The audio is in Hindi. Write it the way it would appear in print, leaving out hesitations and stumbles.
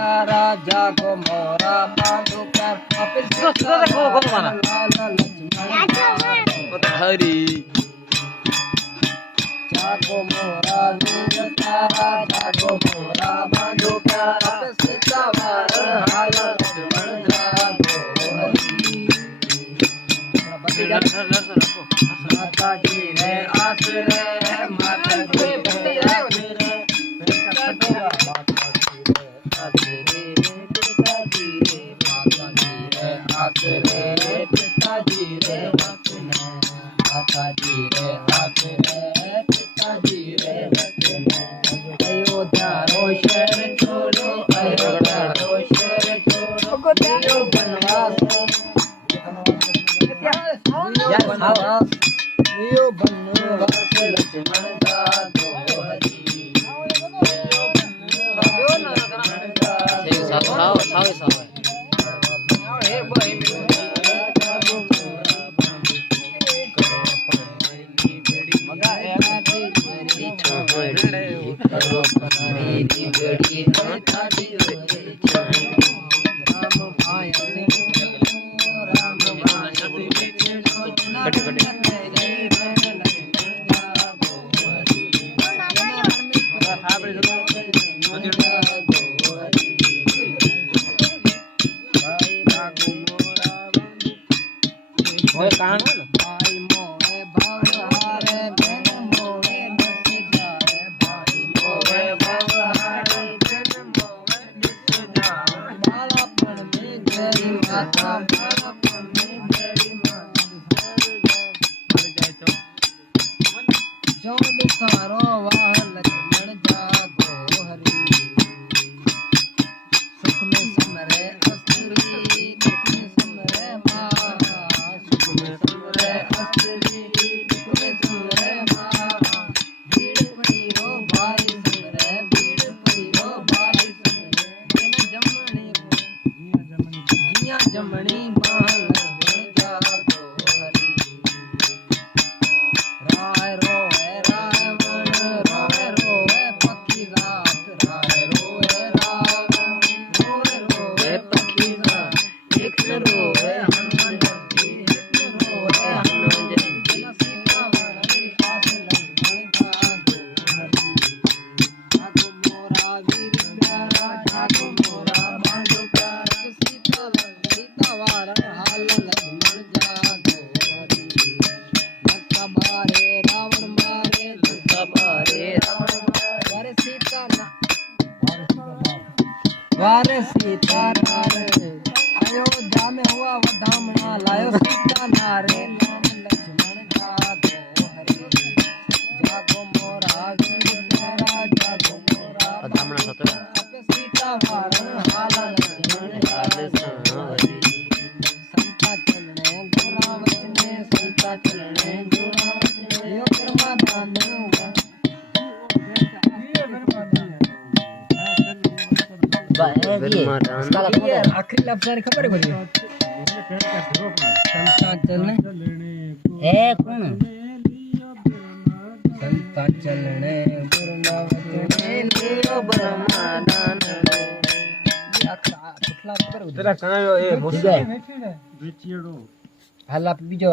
प्यारा जागो मोरा माधुकर हरी जागो मोरा वीर प्यारा जागो मोरा माधुकर सीतावर हाल लक्ष्मण जागो माता जी रे आसरे माता जी रे आसरे पिताजी रे माताजी रे पिताजी रे अयोध्या रो शहर छोड़ो अयोध्या रो शहर छोड़ो दियो बनवास दियो बनवास लक्ष्मण जागो हरि सारो वाह लक्ष्मण जागो हरि सुख में समरे अस्त्री दुख में समरे माँ सुख में समरे अस्त्री दुख में समरे माँ भीड़ पड़ी रो भाई समरे भीड़ पड़ी रो भाई समरे जमनी जिया जमनी माँ लक्ष्मण जागो हरि राय रो वारे सीता नारे अयोध्या में हुआ वो धामना लायो सीता नारे नाम लक्ष्मण जागो हरि जागो मोरा वीर मेरा जागो मोरा सीता वारण हाल लक्ष्मण जागो हरि संता चलने गुरा वचने संता चलने गुरा वचने यो कर्मा दान आखिरी लफ्ज़ खबर है मुझे संता चलने है कौन संता चलने गुरु वचने लियो ब्रह्मादान आखिरी खबर तेरा कहां ए भोस हल्ला बीजो